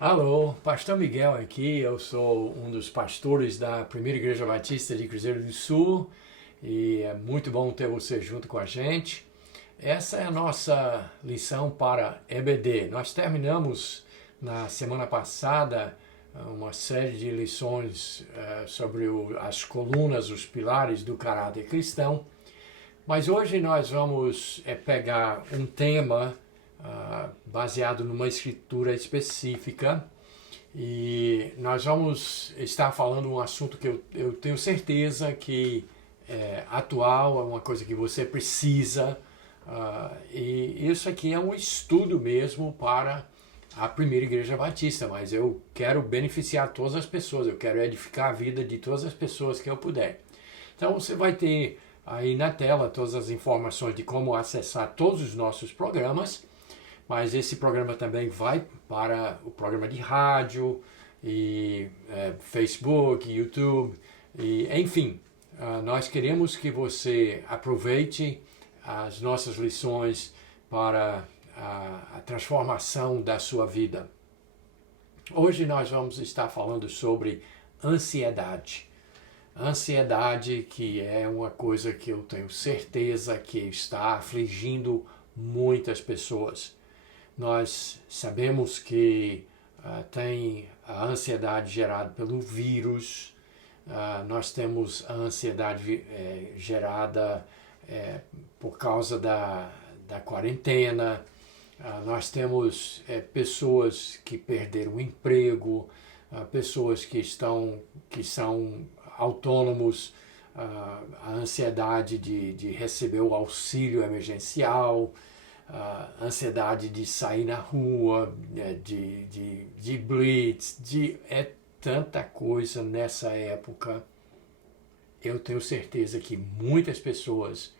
Alô, Pastor Miguel aqui, eu sou um dos pastores da Primeira Igreja Batista de Cruzeiro do Sul e é muito bom ter você junto com a gente. Essa é a nossa lição para EBD. Nós terminamos na semana passada uma série de lições sobre as colunas, os pilares do caráter cristão, mas hoje nós vamos pegar um tema baseado numa escritura específica e nós vamos estar falando um assunto que eu tenho certeza que é atual, é uma coisa que você precisa e isso aqui é um estudo mesmo para a Primeira Igreja Batista, mas eu quero beneficiar todas as pessoas, eu quero edificar a vida de todas as pessoas que eu puder. Então você vai ter aí na tela todas as informações de como acessar todos os nossos programas, mas esse programa também vai para o programa de rádio, e Facebook, YouTube, e, enfim, nós queremos que você aproveite as nossas lições para a transformação da sua vida. Hoje nós vamos estar falando sobre ansiedade. Ansiedade, que é uma coisa que eu tenho certeza que está afligindo muitas pessoas. Nós sabemos que tem a ansiedade gerada pelo vírus, nós temos a ansiedade gerada por causa da quarentena, nós temos pessoas que perderam o emprego, pessoas que são autônomos, a ansiedade de receber o auxílio emergencial, a ansiedade de sair na rua, de blitz, é tanta coisa nessa época. Eu tenho certeza que muitas pessoas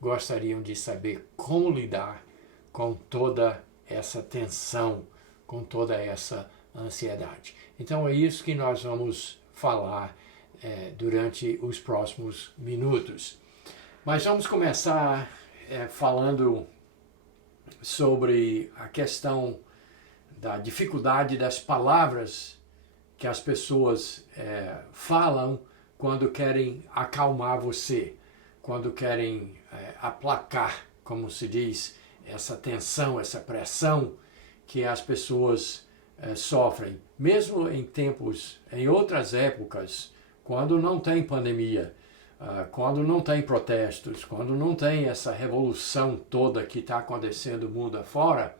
gostariam de saber como lidar com toda essa tensão, com toda essa ansiedade. Então é isso que nós vamos falar durante os próximos minutos. Mas vamos começar falando sobre a questão da dificuldade das palavras que as pessoas falam quando querem acalmar você, quando querem aplacar, como se diz, essa tensão, essa pressão que as pessoas sofrem. Mesmo em outras épocas, quando não tem pandemia, quando não tem protestos, quando não tem essa revolução toda que está acontecendo mundo afora,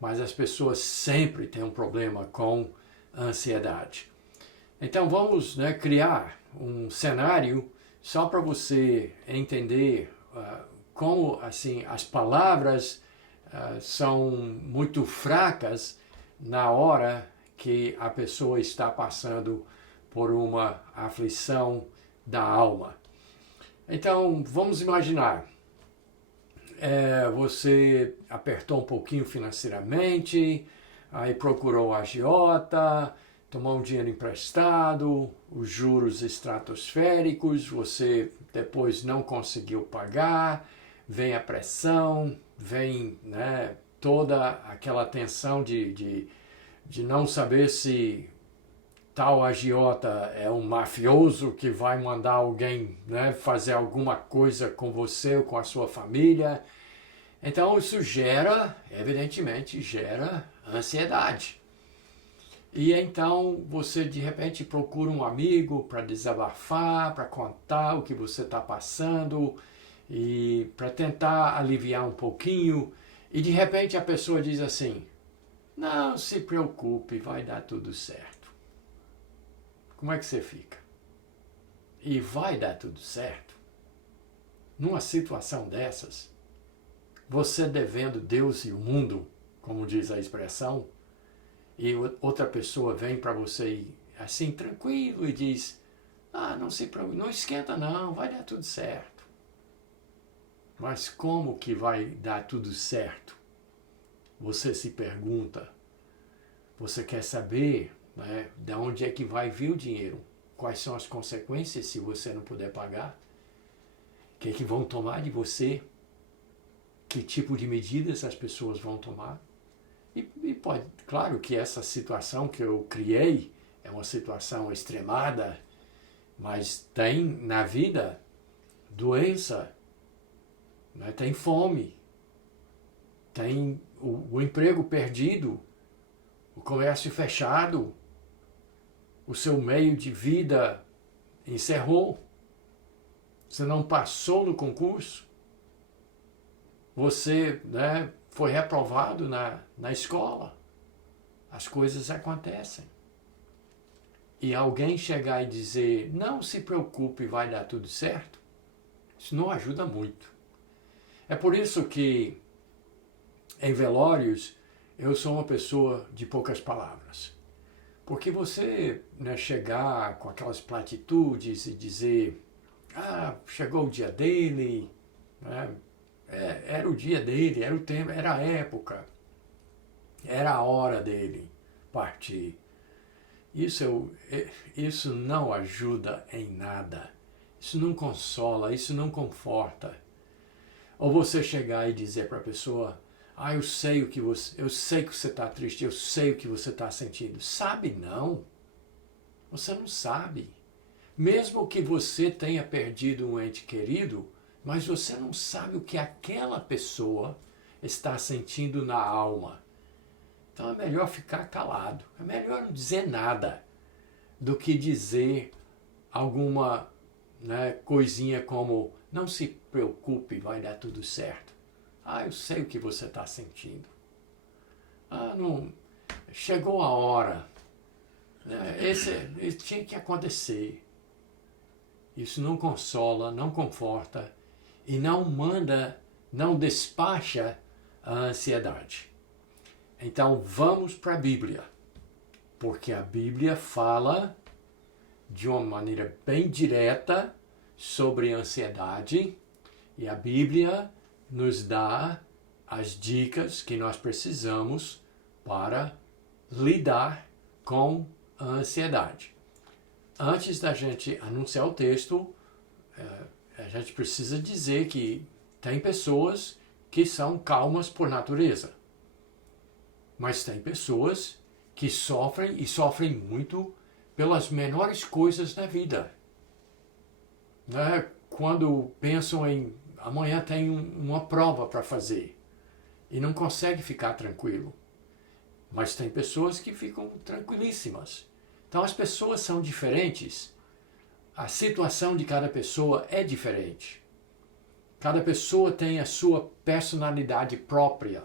mas as pessoas sempre têm um problema com ansiedade. Então vamos criar um cenário só para você entender como assim as palavras são muito fracas na hora que a pessoa está passando por uma aflição da alma. Então, vamos imaginar, você apertou um pouquinho financeiramente, aí procurou o agiota, tomou um dinheiro emprestado, os juros estratosféricos, você depois não conseguiu pagar, vem a pressão, vem toda aquela tensão de não saber se tal agiota é um mafioso que vai mandar alguém fazer alguma coisa com você ou com a sua família. Então isso evidentemente gera ansiedade. E então você de repente procura um amigo para desabafar, para contar o que você está passando e para tentar aliviar um pouquinho. E de repente a pessoa diz assim: não se preocupe, vai dar tudo certo. Como é que você fica? E vai dar tudo certo? Numa situação dessas, você devendo Deus e o mundo, como diz a expressão, e outra pessoa vem para você assim tranquilo e diz: não se preocupe, não esquenta não, vai dar tudo certo. Mas como que vai dar tudo certo? Você se pergunta. Você quer saber de onde é que vai vir o dinheiro? quais são as consequências se você não puder pagar? O que vão tomar de você? Que tipo de medidas as pessoas vão tomar? E pode, claro que essa situação que eu criei é uma situação extremada, mas tem na vida doença, né? Tem fome, tem o emprego perdido, o comércio fechado, o seu meio de vida encerrou, você não passou no concurso, você, né, foi reprovado na escola. As coisas acontecem. E alguém chegar e dizer, não se preocupe, vai dar tudo certo, isso não ajuda muito. É por isso que em velórios eu sou uma pessoa de poucas palavras. Porque você, né, chegar com aquelas platitudes e dizer, chegou o dia dele, né, era o dia dele, era o tempo, era a época, era a hora dele partir. Isso não ajuda em nada, isso não consola, isso não conforta. Ou você chegar e dizer para a pessoa, eu sei que você está triste, eu sei o que você está sentindo. Sabe não, você não sabe. Mesmo que você tenha perdido um ente querido, mas você não sabe o que aquela pessoa está sentindo na alma. Então é melhor ficar calado, é melhor não dizer nada do que dizer alguma, né, coisinha como, não se preocupe, vai dar tudo certo. Eu sei o que você está sentindo. Não, chegou a hora. Esse tinha que acontecer. Isso não consola, não conforta e não despacha a ansiedade. Então vamos para a Bíblia, porque a Bíblia fala de uma maneira bem direta sobre a ansiedade e a Bíblia nos dá as dicas que nós precisamos para lidar com a ansiedade. Antes da gente anunciar o texto, a gente precisa dizer que tem pessoas que são calmas por natureza. Mas tem pessoas que sofrem e sofrem muito pelas menores coisas da vida. Né? Quando pensam em amanhã tem uma prova para fazer e não consegue ficar tranquilo. Mas tem pessoas que ficam tranquilíssimas. Então as pessoas são diferentes. A situação de cada pessoa é diferente. Cada pessoa tem a sua personalidade própria.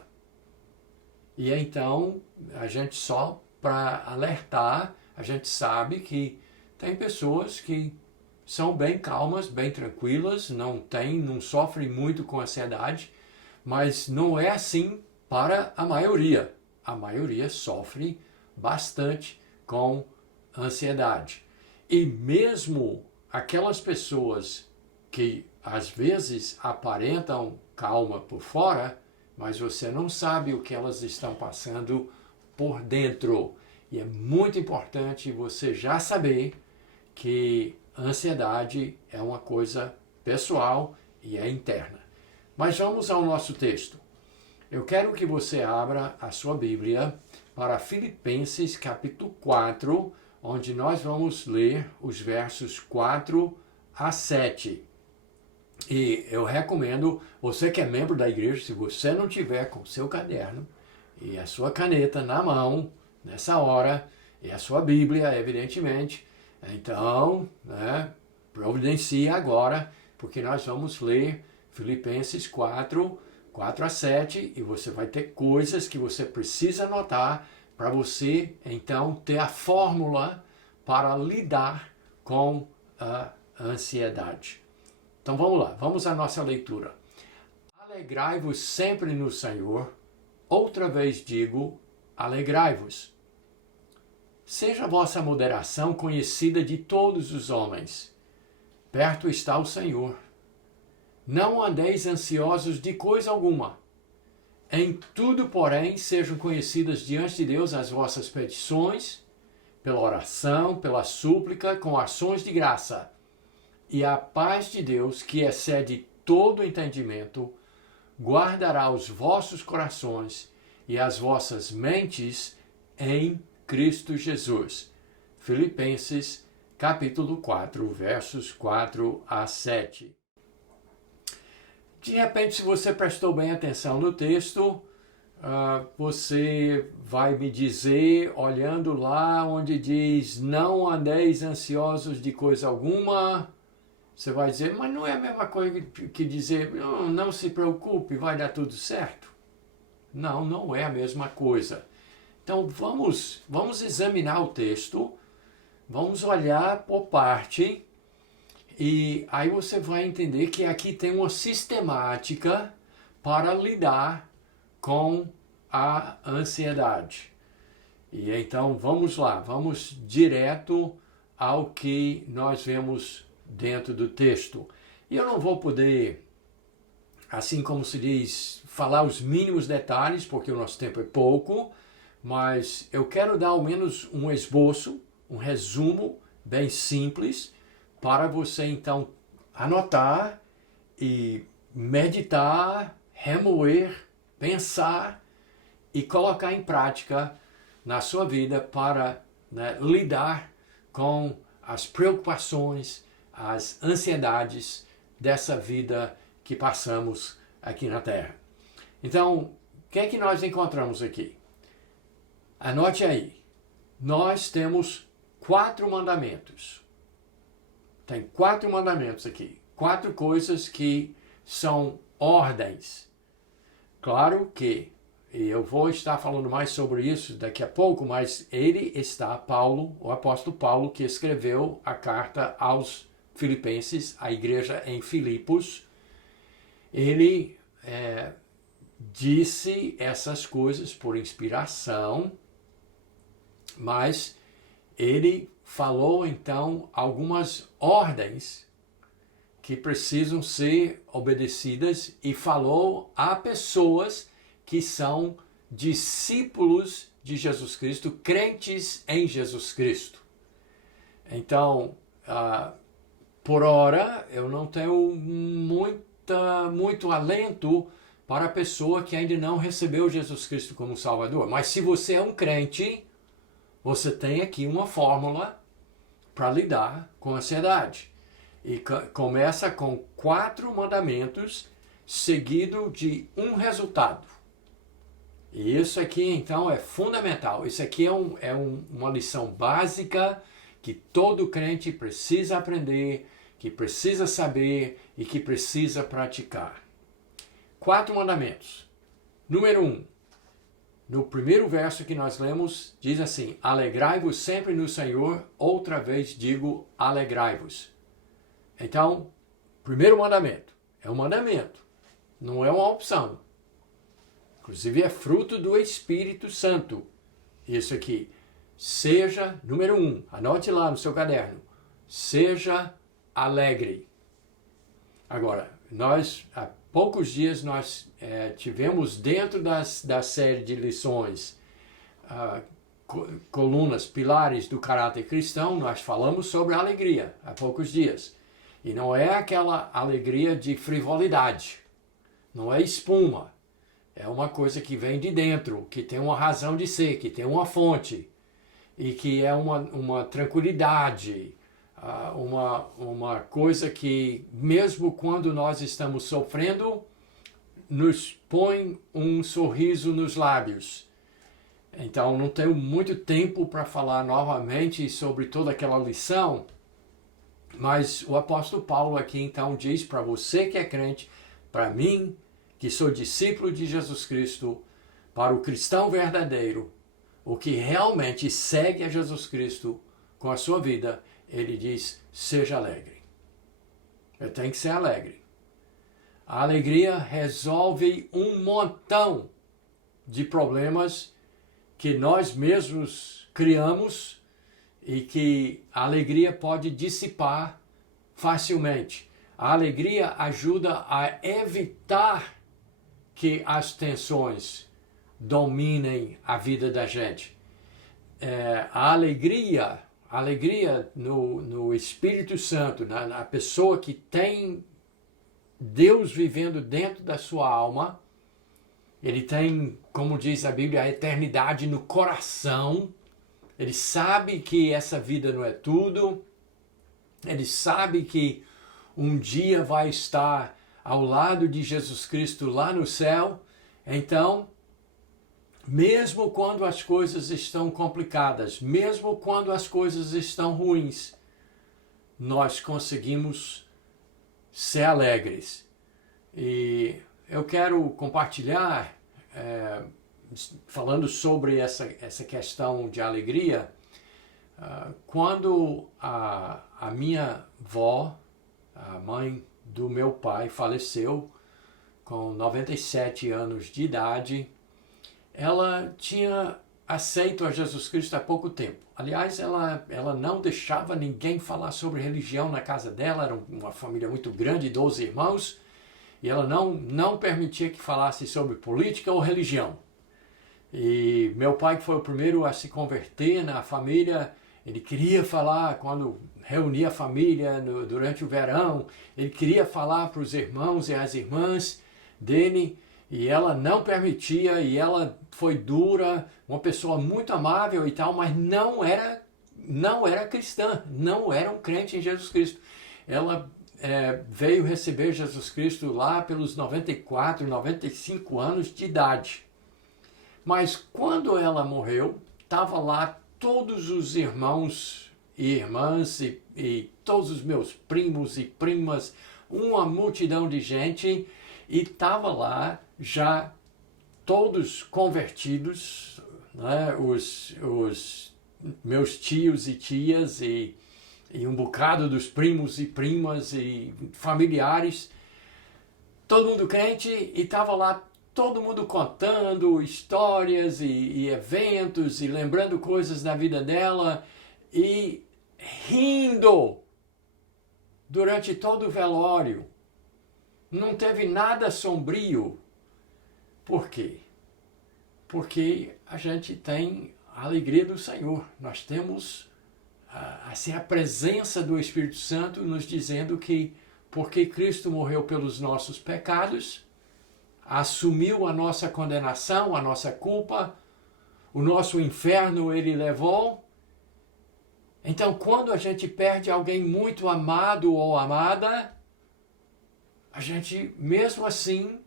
E então, a gente só para alertar, a gente sabe que tem pessoas que são bem calmas, bem tranquilas, não sofrem muito com ansiedade, mas não é assim para a maioria. A maioria sofre bastante com ansiedade. E mesmo aquelas pessoas que às vezes aparentam calma por fora, mas você não sabe o que elas estão passando por dentro. E é muito importante você já saber que a ansiedade é uma coisa pessoal e é interna. Mas vamos ao nosso texto. Eu quero que você abra a sua Bíblia para Filipenses capítulo 4, onde nós vamos ler os versos 4 a 7. E eu recomendo, você que é membro da igreja, se você não tiver com o seu caderno e a sua caneta na mão, nessa hora, e a sua Bíblia, evidentemente, então, né, providencie agora, porque nós vamos ler Filipenses 4 a 7, e você vai ter coisas que você precisa anotar para você, então, ter a fórmula para lidar com a ansiedade. Então vamos lá, vamos à nossa leitura. Alegrai-vos sempre no Senhor, outra vez digo, alegrai-vos. Seja a vossa moderação conhecida de todos os homens. Perto está o Senhor. Não andeis ansiosos de coisa alguma. Em tudo, porém, sejam conhecidas diante de Deus as vossas petições, pela oração, pela súplica, com ações de graça. E a paz de Deus, que excede todo entendimento, guardará os vossos corações e as vossas mentes em Cristo Jesus. Filipenses, capítulo 4, versos 4 a 7. De repente, se você prestou bem atenção no texto, você vai me dizer, olhando lá onde diz, não andeis ansiosos de coisa alguma, você vai dizer, mas não é a mesma coisa que dizer, não se preocupe, vai dar tudo certo. Não, não é a mesma coisa. Então vamos examinar o texto, vamos olhar por parte, e aí você vai entender que aqui tem uma sistemática para lidar com a ansiedade. E então vamos lá, vamos direto ao que nós vemos dentro do texto. E eu não vou poder, assim como se diz, falar os mínimos detalhes, porque o nosso tempo é pouco, mas eu quero dar ao menos um esboço, um resumo bem simples, para você então anotar e meditar, remoer, pensar e colocar em prática na sua vida para lidar com as preocupações, as ansiedades dessa vida que passamos aqui na Terra. Então, o que é que nós encontramos aqui? Anote aí. Nós temos 4 mandamentos. Tem 4 mandamentos aqui. 4 coisas que são ordens. Claro que, e eu vou estar falando mais sobre isso daqui a pouco, mas Paulo, o apóstolo Paulo, que escreveu a carta aos Filipenses, a igreja em Filipos, ele disse essas coisas por inspiração, mas ele falou então algumas ordens que precisam ser obedecidas e falou a pessoas que são discípulos de Jesus Cristo, crentes em Jesus Cristo. Então, por hora, eu não tenho muito alento para a pessoa que ainda não recebeu Jesus Cristo como Salvador. Mas se você é um crente, você tem aqui uma fórmula para lidar com a ansiedade. E começa com 4 mandamentos, seguido de um resultado. E isso aqui, então, é fundamental. Isso aqui é uma lição básica que todo crente precisa aprender, que precisa saber e que precisa praticar. 4 mandamentos. Número 1. No primeiro verso que nós lemos, diz assim, alegrai-vos sempre no Senhor, outra vez digo, alegrai-vos. Então, primeiro mandamento, é um mandamento, não é uma opção. Inclusive é fruto do Espírito Santo. Isso aqui, seja, número 1, anote lá no seu caderno, seja alegre. Agora, há poucos dias nós tivemos dentro da série de lições, colunas, pilares do caráter cristão, nós falamos sobre a alegria há poucos dias. E não é aquela alegria de frivolidade, não é espuma, é uma coisa que vem de dentro, que tem uma razão de ser, que tem uma fonte, e que é uma tranquilidade, uma coisa que, mesmo quando nós estamos sofrendo, nos põe um sorriso nos lábios. Então, não tenho muito tempo para falar novamente sobre toda aquela lição, mas o apóstolo Paulo aqui então diz para você que é crente, para mim, que sou discípulo de Jesus Cristo, para o cristão verdadeiro, o que realmente segue a Jesus Cristo com a sua vida, ele diz, seja alegre. Eu tenho que ser alegre. A alegria resolve um montão de problemas que nós mesmos criamos e que a alegria pode dissipar facilmente. A alegria ajuda a evitar que as tensões dominem a vida da gente. a alegria no Espírito Santo, na pessoa que tem Deus vivendo dentro da sua alma, ele tem, como diz a Bíblia, a eternidade no coração. Ele sabe que essa vida não é tudo. Ele sabe que um dia vai estar ao lado de Jesus Cristo lá no céu. Então, mesmo quando as coisas estão complicadas, mesmo quando as coisas estão ruins, nós conseguimos ser alegres. E eu quero compartilhar, falando sobre essa questão de alegria, quando a minha avó, a mãe do meu pai, faleceu com 97 anos de idade, ela tinha aceito a Jesus Cristo há pouco tempo. Aliás, ela não deixava ninguém falar sobre religião na casa dela, era uma família muito grande, 12 irmãos, e ela não permitia que falasse sobre política ou religião. E meu pai, que foi o primeiro a se converter na família, ele queria falar, quando reunia a família durante o verão, ele queria falar para os irmãos e as irmãs dele, e ela não permitia, e ela foi dura, uma pessoa muito amável e tal, mas não era cristã, não era um crente em Jesus Cristo. Ela veio receber Jesus Cristo lá pelos 94, 95 anos de idade. Mas quando ela morreu, estava lá todos os irmãos e irmãs e todos os meus primos e primas, uma multidão de gente, e estava lá já todos convertidos, né? Os meus tios e tias e um bocado dos primos e primas e familiares, todo mundo crente, e estava lá todo mundo contando histórias e eventos e lembrando coisas da vida dela e rindo durante todo o velório. Não teve nada sombrio. Por quê? Porque a gente tem a alegria do Senhor. Nós temos assim, a presença do Espírito Santo nos dizendo que porque Cristo morreu pelos nossos pecados, assumiu a nossa condenação, a nossa culpa, o nosso inferno ele levou. Então, quando a gente perde alguém muito amado ou amada, a gente, mesmo assim,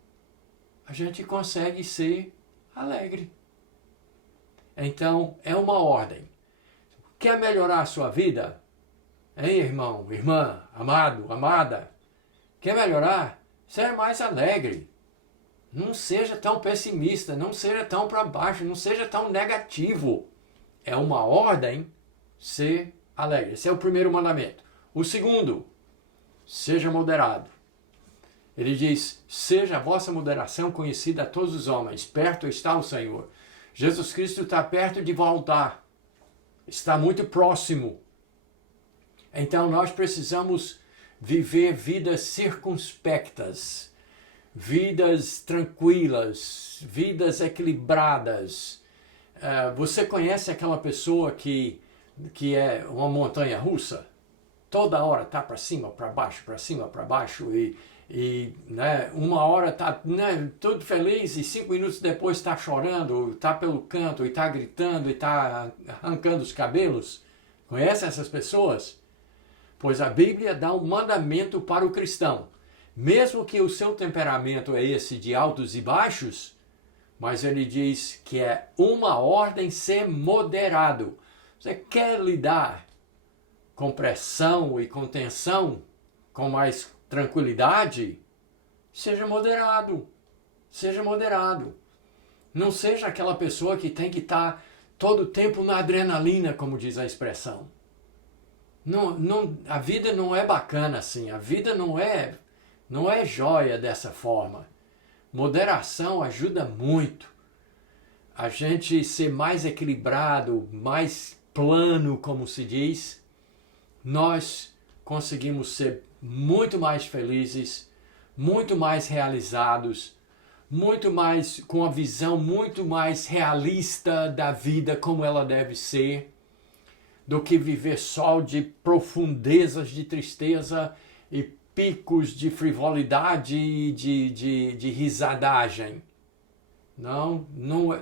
a gente consegue ser alegre. Então, é uma ordem. Quer melhorar a sua vida? Hein, irmão, irmã, amado, amada? Quer melhorar? Seja mais alegre. Não seja tão pessimista, não seja tão para baixo, não seja tão negativo. É uma ordem ser alegre. Esse é o primeiro mandamento. O segundo, seja moderado. Ele diz, seja a vossa moderação conhecida a todos os homens, perto está o Senhor. Jesus Cristo está perto de voltar, está muito próximo. Então nós precisamos viver vidas circunspectas, vidas tranquilas, vidas equilibradas. Você conhece aquela pessoa que é uma montanha russa? Toda hora está para cima, para baixo, e né, uma hora está tudo feliz e 5 minutos depois está chorando, está pelo canto, e está gritando, e está arrancando os cabelos. Conhece essas pessoas? Pois a Bíblia dá um mandamento para o cristão. Mesmo que o seu temperamento é esse de altos e baixos, mas ele diz que é uma ordem ser moderado. Você quer lidar com pressão e com tensão com mais tranquilidade? Seja moderado. Seja moderado. Não seja aquela pessoa que tem que estar todo o tempo na adrenalina, como diz a expressão. A vida não é bacana assim. A vida não é jóia dessa forma. Moderação ajuda muito a gente ser mais equilibrado, mais plano, como se diz. Nós conseguimos ser muito mais felizes, muito mais realizados, muito mais, com a visão muito mais realista da vida como ela deve ser, do que viver só de profundezas de tristeza e picos de frivolidade e de risadagem. Não,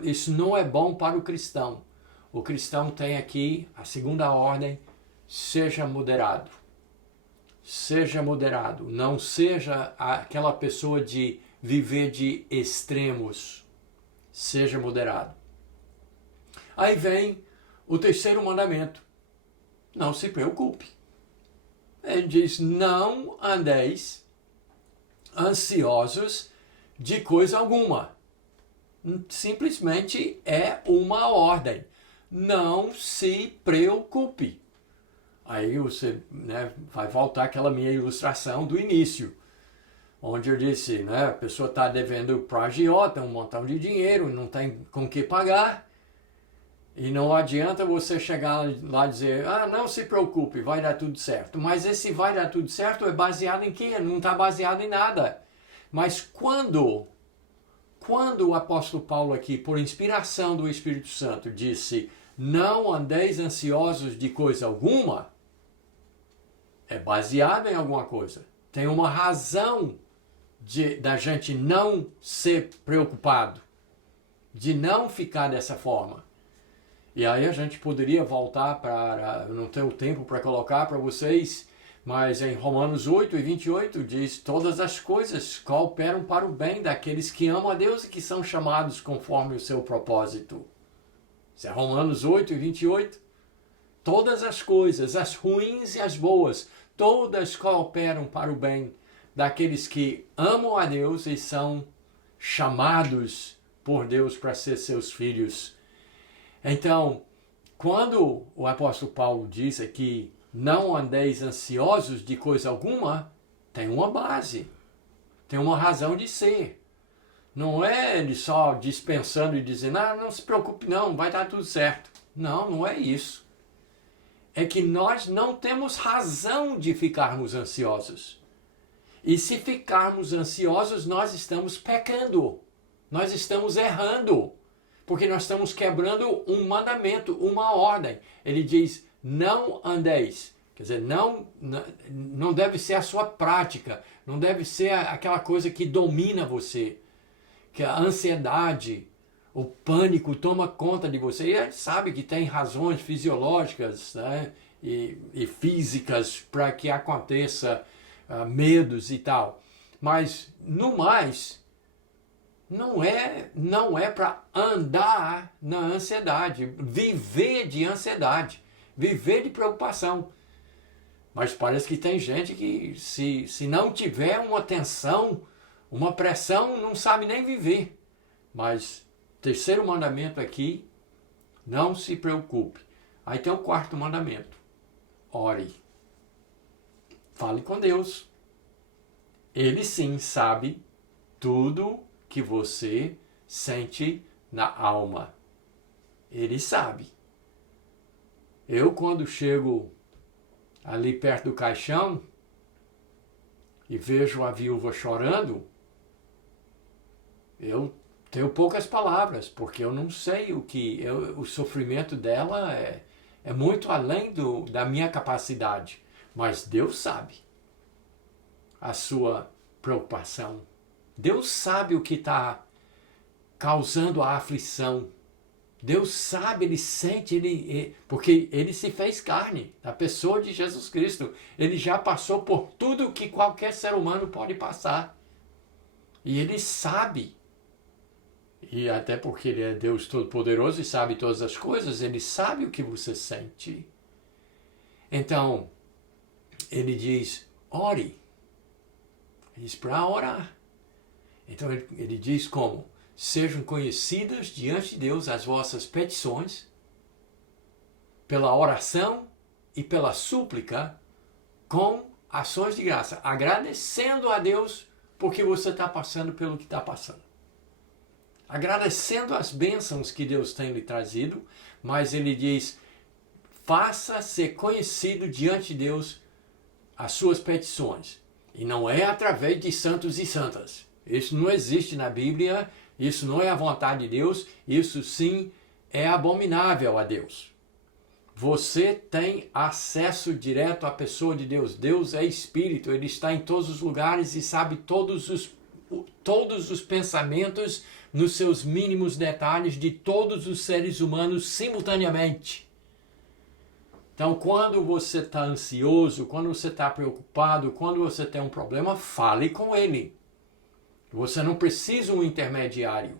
isso não é bom para o cristão. O cristão tem aqui a segunda ordem: seja moderado. Seja moderado. Não seja aquela pessoa de viver de extremos. Seja moderado. Aí vem o terceiro mandamento: não se preocupe. Ele diz: não andeis ansiosos de coisa alguma. Simplesmente é uma ordem. Não se preocupe. Aí você, vai voltar aquela minha ilustração do início, onde eu disse, a pessoa está devendo para a agiota um montão de dinheiro, não tem com que pagar, e não adianta você chegar lá e dizer, não se preocupe, vai dar tudo certo. Mas esse vai dar tudo certo é baseado em quê? Não está baseado em nada. Mas quando o apóstolo Paulo aqui, por inspiração do Espírito Santo, disse, não andeis ansiosos de coisa alguma, é baseado em alguma coisa. Tem uma razão da gente não ser preocupado, de não ficar dessa forma. E aí a gente poderia voltar para, não tenho tempo para colocar para vocês, mas em Romanos 8:28 diz, todas as coisas cooperam para o bem daqueles que amam a Deus e que são chamados conforme o seu propósito. Isso é Romanos 8:28. Todas as coisas, as ruins e as boas, todas cooperam para o bem daqueles que amam a Deus e são chamados por Deus para ser seus filhos. Então, quando o apóstolo Paulo diz aqui, não andeis ansiosos de coisa alguma, tem uma base, tem uma razão de ser. Não é ele só dispensando e dizendo, não se preocupe não, vai dar tudo certo. Não, não é isso. É que nós não temos razão de ficarmos ansiosos. E se ficarmos ansiosos, nós estamos pecando. Nós estamos errando. Porque nós estamos quebrando um mandamento, uma ordem. Ele diz, não andeis. Quer dizer, não deve ser a sua prática. Não deve ser aquela coisa que domina você. Que a ansiedade, o pânico toma conta de você. E a gente sabe que tem razões fisiológicas, e físicas para que aconteça medos e tal. Mas, no mais, não é para andar na ansiedade, viver de ansiedade, viver de preocupação. Mas parece que tem gente que se não tiver uma tensão, uma pressão, não sabe nem viver. Mas terceiro mandamento aqui, não se preocupe. Aí tem o quarto mandamento, ore. Fale com Deus. Ele sim sabe tudo que você sente na alma. Ele sabe. Eu, quando chego ali perto do caixão e vejo a viúva chorando, eu tenho poucas palavras, porque eu não sei o sofrimento dela é muito além da minha capacidade. Mas Deus sabe a sua preocupação. Deus sabe o que está causando a aflição. Deus sabe, Ele sente, porque Ele se fez carne, a pessoa de Jesus Cristo. Ele já passou por tudo que qualquer ser humano pode passar. E Ele sabe. E até porque Ele é Deus Todo-Poderoso e sabe todas as coisas, Ele sabe o que você sente. Então, Ele diz, ore. Ele diz para orar. Então ele diz como? Sejam conhecidas diante de Deus as vossas petições, pela oração e pela súplica, com ações de graça, agradecendo a Deus porque você está passando pelo que está passando. Agradecendo as bênçãos que Deus tem lhe trazido, mas ele diz, faça ser conhecido diante de Deus as suas petições. E não é através de santos e santas. Isso não existe na Bíblia, isso não é a vontade de Deus, isso sim é abominável a Deus. Você tem acesso direto à pessoa de Deus. Deus é Espírito, Ele está em todos os lugares e sabe todos os pensamentos nos seus mínimos detalhes de todos os seres humanos simultaneamente. Então, quando você está ansioso, quando você está preocupado, quando você tem um problema, fale com Ele. Você não precisa um intermediário.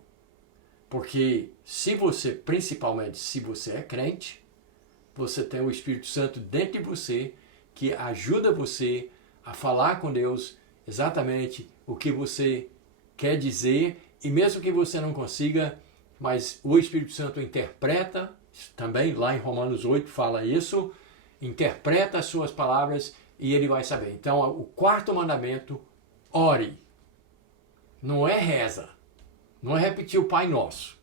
Porque principalmente se você é crente, você tem o Espírito Santo dentro de você que ajuda você a falar com Deus exatamente o que você quer dizer, e mesmo que você não consiga, mas o Espírito Santo interpreta, também lá em Romanos 8 fala isso, interpreta as suas palavras e ele vai saber. Então, o quarto mandamento, ore. Não é reza, não é repetir o Pai Nosso.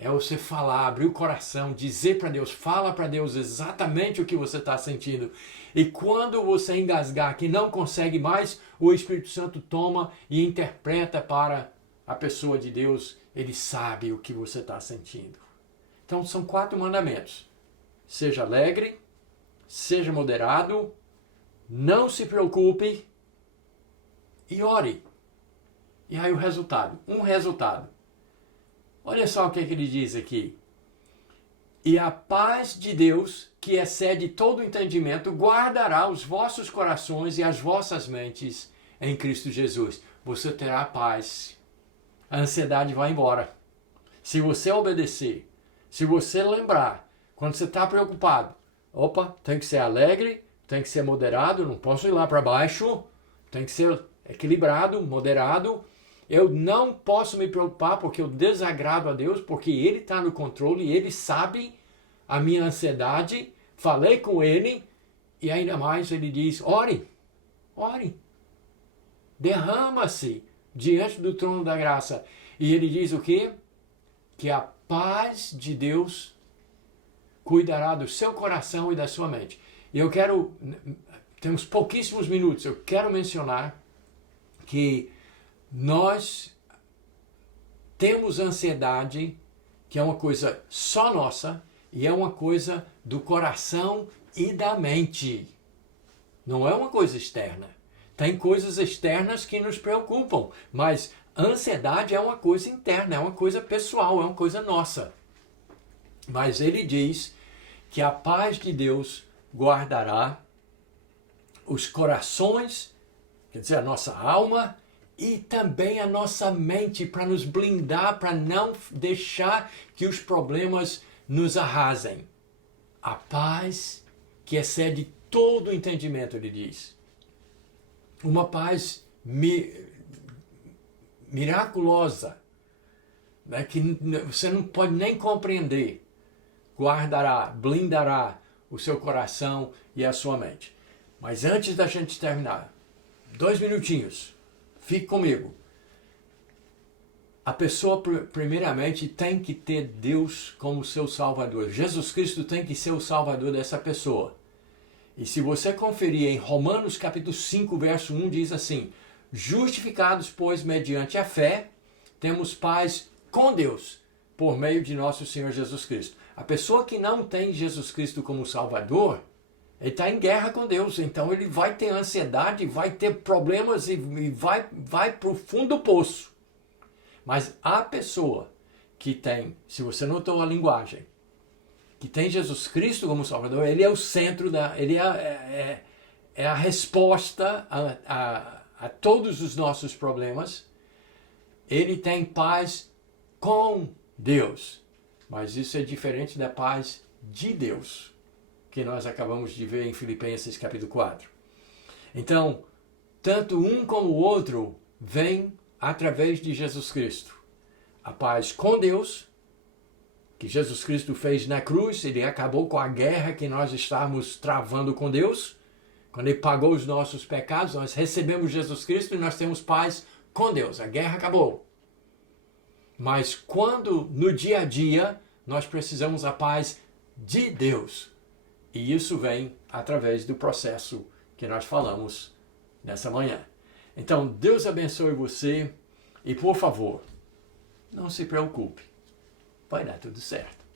É você falar, abrir o coração, dizer para Deus, fala para Deus exatamente o que você está sentindo. E quando você engasgar que não consegue mais, o Espírito Santo toma e interpreta para a pessoa de Deus. Ele sabe o que você está sentindo. Então são 4 mandamentos. Seja alegre, seja moderado, não se preocupe e ore. E aí o resultado, um resultado. Olha só o que ele diz aqui. E a paz de Deus, que excede todo o entendimento, guardará os vossos corações e as vossas mentes em Cristo Jesus. Você terá paz. A ansiedade vai embora. Se você obedecer, se você lembrar, quando você está preocupado, opa, tem que ser alegre, tem que ser moderado, não posso ir lá para baixo, tem que ser equilibrado, moderado. Eu não posso me preocupar porque eu desagrado a Deus, porque Ele está no controle, Ele sabe a minha ansiedade, falei com Ele, e ainda mais Ele diz, ore, derrama-se diante do trono da graça. E Ele diz o quê? Que a paz de Deus cuidará do seu coração e da sua mente. E eu quero, temos pouquíssimos minutos, eu quero mencionar que nós temos ansiedade, que é uma coisa só nossa, e é uma coisa do coração e da mente. Não é uma coisa externa. Tem coisas externas que nos preocupam, mas ansiedade é uma coisa interna, é uma coisa pessoal, é uma coisa nossa. Mas ele diz que a paz de Deus guardará os corações, quer dizer, a nossa alma, e também a nossa mente, para nos blindar, para não deixar que os problemas nos arrasem. A paz que excede todo o entendimento, ele diz. Uma paz miraculosa, né, que você não pode nem compreender. Guardará, blindará o seu coração e a sua mente. Mas antes da gente terminar, 2 minutinhos. Fique comigo. A pessoa, primeiramente, tem que ter Deus como seu Salvador. Jesus Cristo tem que ser o Salvador dessa pessoa. E se você conferir em Romanos capítulo 5, verso 1, diz assim, justificados, pois, mediante a fé, temos paz com Deus, por meio de nosso Senhor Jesus Cristo. A pessoa que não tem Jesus Cristo como Salvador, ele está em guerra com Deus, então ele vai ter ansiedade, vai ter problemas e vai para o fundo do poço. Mas a pessoa que tem, se você notou a linguagem, que tem Jesus Cristo como Salvador, ele é o centro, ele é a resposta a todos os nossos problemas. Ele tem paz com Deus, mas isso é diferente da paz de Deus, que nós acabamos de ver em Filipenses capítulo 4. Então, tanto um como o outro vem através de Jesus Cristo. A paz com Deus, que Jesus Cristo fez na cruz, ele acabou com a guerra que nós estávamos travando com Deus. Quando ele pagou os nossos pecados, nós recebemos Jesus Cristo e nós temos paz com Deus. A guerra acabou. Mas quando no dia a dia nós precisamos da paz de Deus, e isso vem através do processo que nós falamos nessa manhã. Então, Deus abençoe você. E por favor, não se preocupe, vai dar tudo certo.